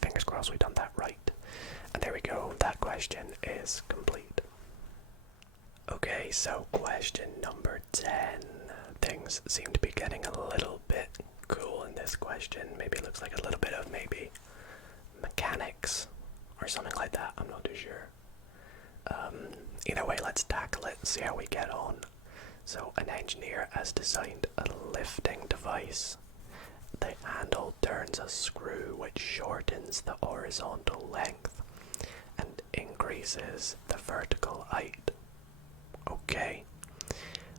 fingers crossed we've done that right. And there we go, that question is complete. Okay, so question number 10. Things seem to be getting a little bit cool in this question. Maybe it looks like a little bit of maybe mechanics or something like that. I'm not too sure. Either way, let's tackle it and see how we get on. So an engineer has designed a lifting device. The handle turns a screw which shortens the horizontal length and increases the vertical height. Okay.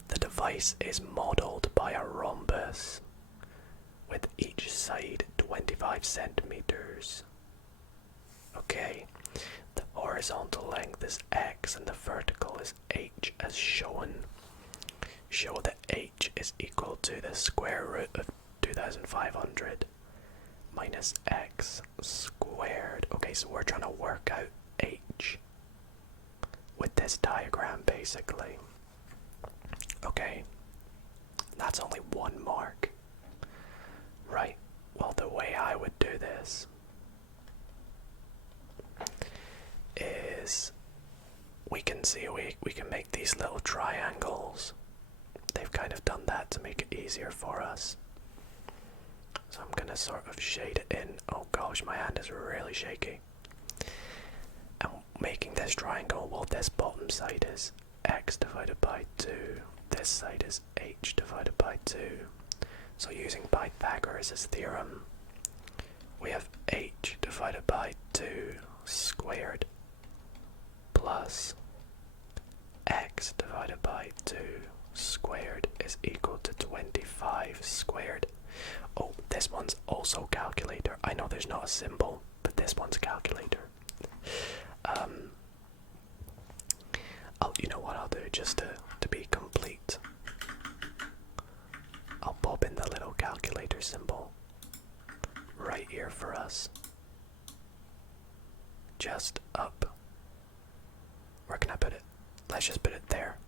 The device is modeled by a rhombus with each side 25 centimeters. Okay. The horizontal length is x and the vertical is h as shown. Show that h is equal to the square root of 2500 minus x squared. Okay, so we're trying to work out h with this diagram basically. Okay, that's only one mark. Right, well the way I would do this is we can see we can make these little triangles. They've kind of done that to make it easier for us. So I'm gonna sort of shade it in. Oh gosh, my hand is really shaky. I'm making this triangle, well this bottom side is x divided by 2. This side is h divided by 2. So using Pythagoras' theorem, we have h divided by 2 squared plus x divided by 2 squared is equal to 25 squared. Oh, this one's also calculator. I know there's not a symbol, but this one's a calculator. You know what I'll do, just to be complete, I'll pop in the little calculator symbol right here for us. Just up. Where can I put it? Let's just put it there.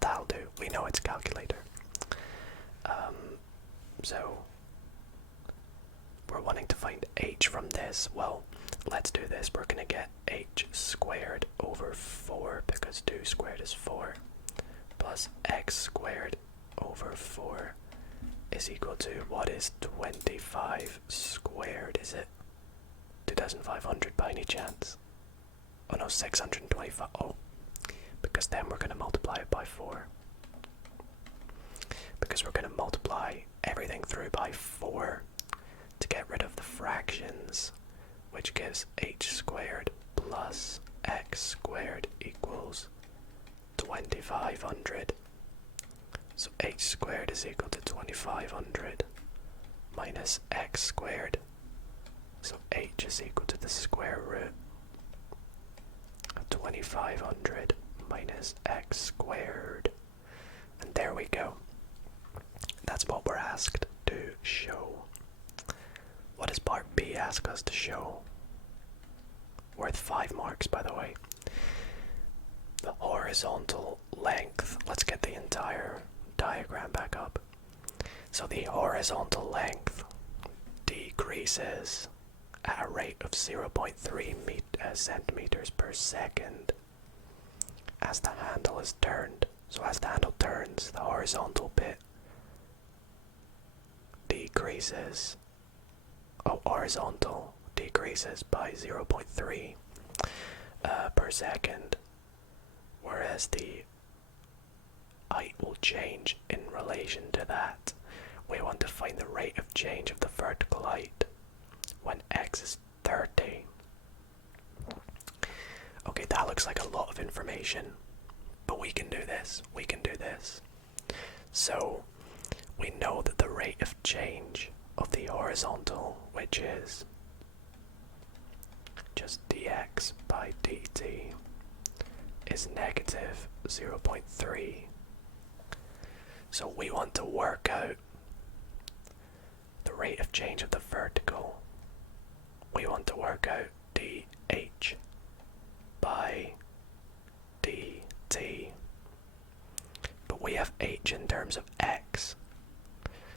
That'll do. We know it's calculator. So we're wanting to find h from this. Well, let's do this. We're gonna get h squared over 4 because 2 squared is 4 plus x squared over 4 is equal to, what is 25 squared? Is it 2500 by any chance? Oh no, 625. Oh, because then we're going to multiply it by 4. Because we're going to multiply everything through by 4 to get rid of the fractions, which gives h squared plus x squared equals 2500. So h squared is equal to 2500 minus x squared. So h is equal to the square root of 2500 minus x squared. And there we go. That's what we're asked to show. What does part B ask us to show? Worth 5 marks, by the way. The horizontal length. Let's get the entire diagram back up. So the horizontal length decreases at a rate of 0.3 centimeters per second as the handle is turned. So as the handle turns, the horizontal bit decreases. Oh, horizontal decreases by 0.3 per second, whereas the height will change in relation to that. We want to find the rate of change of the vertical height when x is 30. Okay, that looks like a lot of information, but we can do this. We can do this. So we know that the rate of change of the horizontal, which is just dx by dt, is negative 0.3. So we want to work out the rate of change of the vertical. We want to work out dh. by dt. But we have h in terms of x.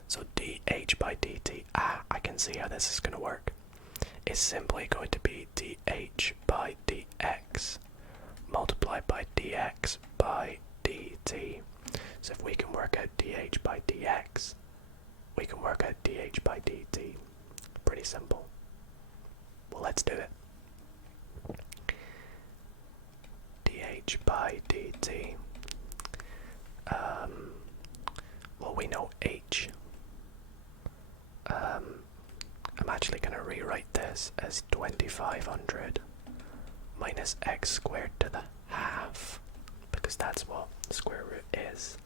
So dh by dt, I can see how this is going to work. It's simply going to be dh by dx multiplied by dx by dt. So if we can work out dh by dx, we can work out dh by dt. Pretty simple. Well, let's do it. dh by dt. Well, we know h. I'm actually going to rewrite this as 2500 minus x squared to the half, because that's what the square root is.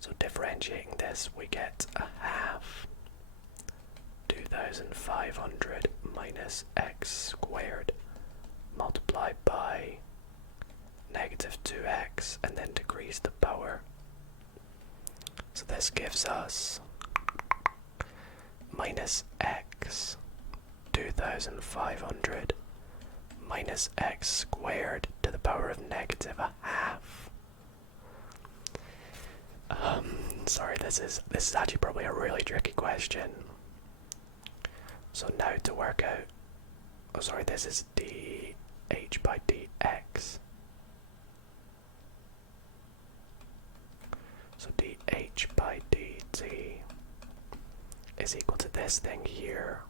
So differentiating this, we get a half. 2500 minus x squared multiplied by negative 2x and then decrease the power. So this gives us minus x 2500 minus x squared to the power of negative a half. Sorry, this is actually probably a really tricky question. So now to work out, oh sorry, this is dh by dx. So dh by dt is equal to this thing here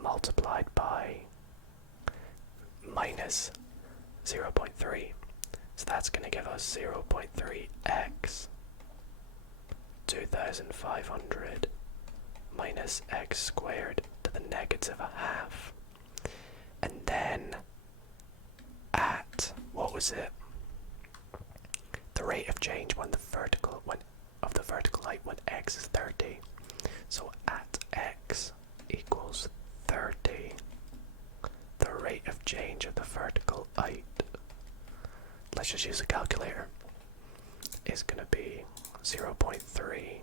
multiplied by minus 0.3. So that's going to give us 0.3x 2500 minus x squared to the negative a half. And then at, what was it? The rate of change of the vertical height when x is 30. So at x equals 30, the rate of change of the vertical height, let's just use a calculator, is going to be 0.3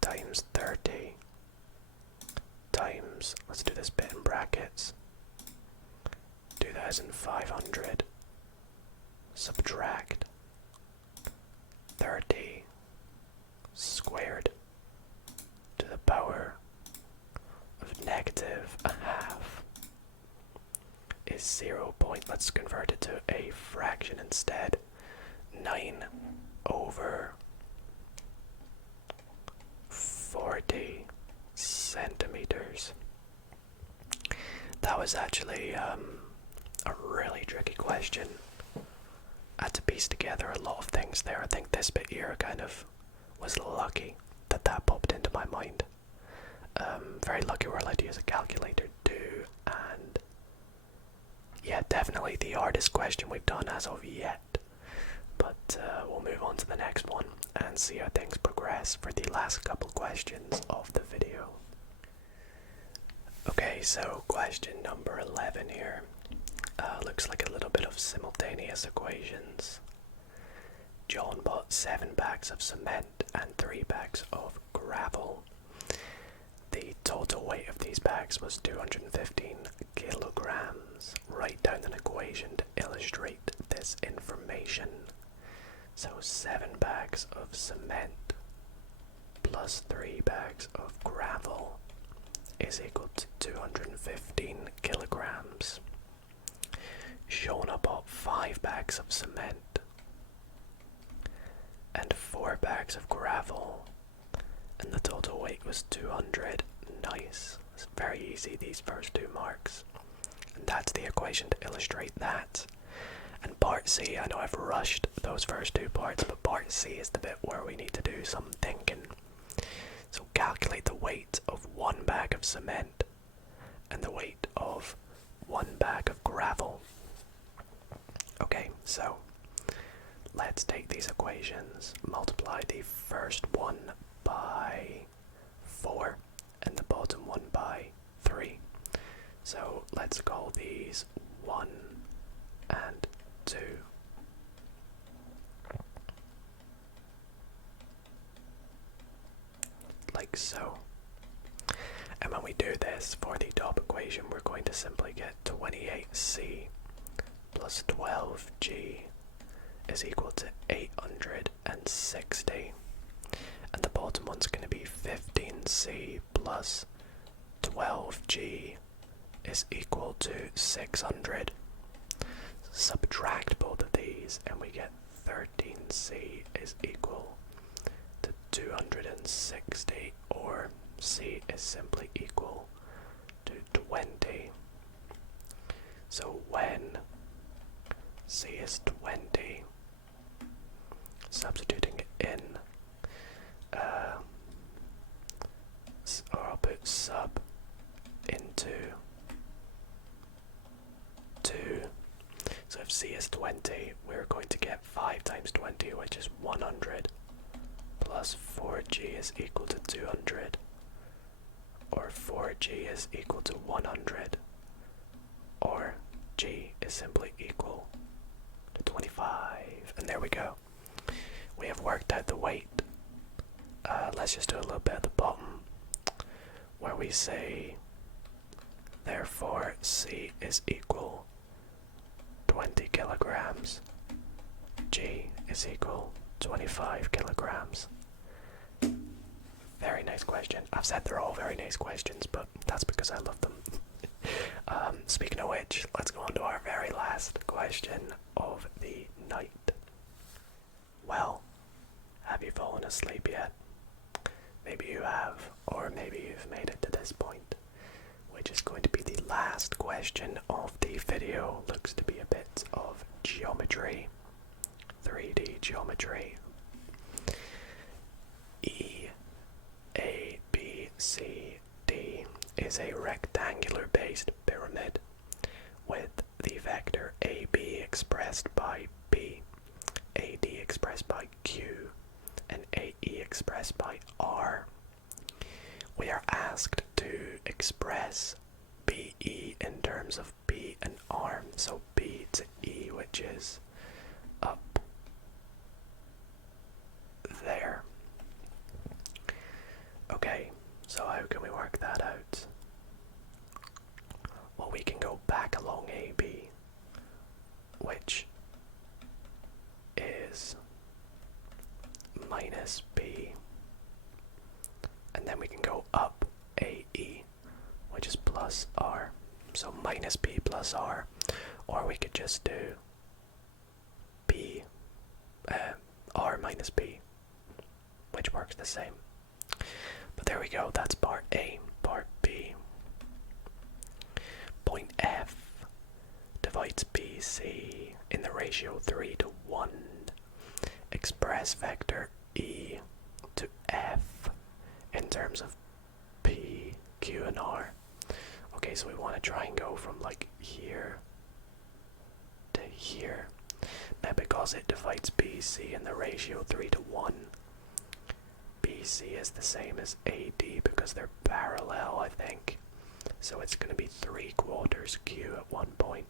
times 30 times, let's do this bit in brackets, 2500 subtract 30 squared to the power of negative a half is 0. Let's convert it to a fraction instead. 9 over 40 centimeters. That was actually a really tricky question. I had to piece together a lot of things there. I think this bit here kind of was lucky that popped into my mind. Very lucky we're allowed to use a calculator too, and yeah, definitely the hardest question we've done as of yet. But we'll move on to the next one and see how things progress for the last couple questions of the video. Okay, so question number 11 here. Looks like a little bit of simultaneous equations. John bought 7 bags of cement and 3 bags of gravel. The total weight of these bags was 215 kilograms. Write down an equation to illustrate this information. So 7 bags of cement plus 3 bags of gravel is equal to 215 kilograms. Shona bought 5 bags of cement and 4 bags of gravel, and the total weight was 200. Nice. It's very easy, these first 2 marks. And that's the equation to illustrate that. And part C, I know I've rushed those first 2 parts, but part C is the bit where we need to do some thinking. So calculate the weight of 1 bag of cement and the weight of 1 bag of gravel. Okay, so let's take these equations, multiply the first one by 4 and the bottom one by 3. So let's call these 1 and 2. Like so. And when we do this for the top equation, we're going to simply get 28c plus 12g is equal to 860. And the bottom one's going to be 15c plus 12g is equal to 600. Subtract both of these and we get 13c is equal to 260, or c is simply equal to 20. So when c is 20, substituting it in, or I'll put sub into 2. So if c is 20, we're going to get 5 times 20, which is 100, plus 4g is equal to 200, or 4g is equal to 100, or g is simply equal to 25. And there we go. We have worked out the weight. Let's just do a little bit at the bottom, where we say, therefore c is equal 20 kilograms, g is equal 25 kilograms. Very nice question. I've said they're all very nice questions, but that's because I love them. Speaking of which, let's go on to our very last question of the night. Well, have you fallen asleep yet? Maybe you have, or maybe you've made it to this point, which is going to be the last question of the video. Looks to be a bit of geometry, 3D geometry. E, A, B, C, D is a rectangular based pyramid with the vector AB expressed by B, AD expressed by Q, and AE expressed by R. We are asked to express BE in terms of B and R, so B to E, which is up there. Okay, so how can we work that out? Well, we can go back along AB, which is minus B, and then we can go up AE, which is plus R, so minus B plus R, or we could just do B, R minus B, which works the same. But there we go, that's part A. Part B. Point F divides BC in the ratio 3 to 1. Express vector E to F in terms of P, Q, and R. Okay, so we want to try and go from like here to here. Now because it divides BC in the ratio 3 to 1, BC is the same as AD because they're parallel, I think. So it's going to be 3/4 Q at one point.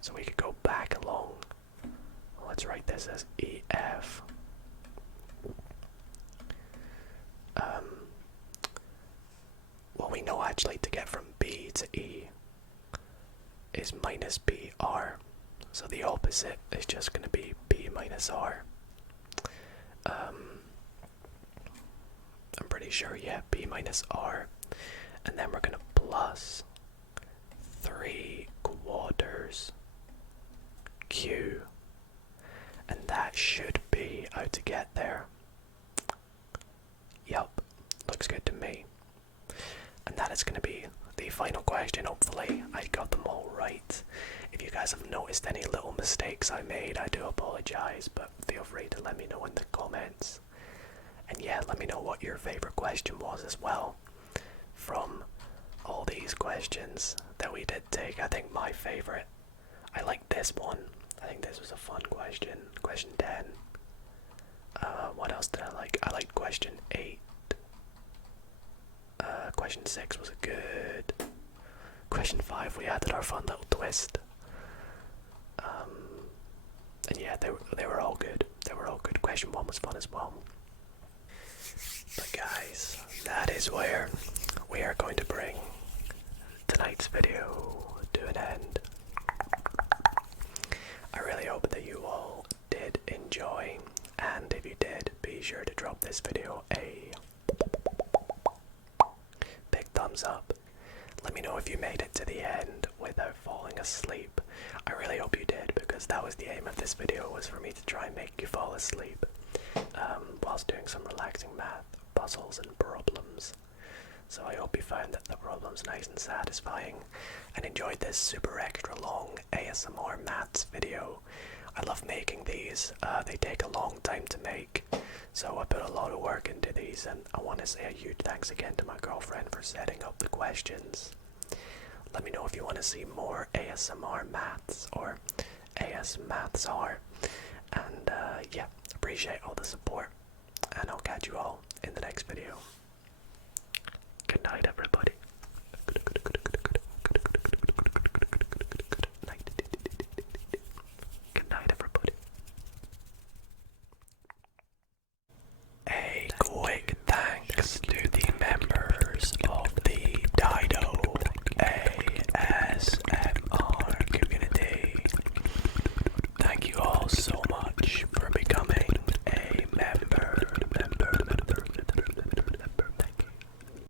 So we could go back along. Let's write this as EF. Well, we know actually to get from B to E is minus BR. So the opposite is just going to be B minus R. I'm pretty sure, yeah, B minus R. And then we're going to plus 3/4 Q. And that should be how to get there. Yup, looks good to me. And that is going to be the final question. Hopefully I got them all right. If you guys have noticed any little mistakes I made, I do apologise, but feel free to let me know in the comments. And yeah, let me know what your favourite question was as well. From all these questions that we did take, I think my favourite, I like this one. I think this was a fun question. Question 10. What else did I like? I liked question 8. Question 6 was good. Question 5, we added our fun little twist. And yeah, they were all good. They were all good. Question 1 was fun as well. But guys, that is where we are going to bring tonight's video to an end. I really hope that you all did enjoy, and if you did, be sure to drop this video a big thumbs up. Let me know if you made it to the end without falling asleep. I really hope you did, because that was the aim of this video, was for me to try and make you fall asleep whilst doing some relaxing math, puzzles and problems. So I hope you found that the problem's nice and satisfying and enjoyed this super extra long ASMR maths video. I love making these. They take a long time to make, so I put a lot of work into these, and I want to say a huge thanks again to my girlfriend for setting up the questions. Let me know if you want to see more ASMR maths or AS Maths are. And yeah, appreciate all the support, and I'll catch you all in the next video. Good night, everybody.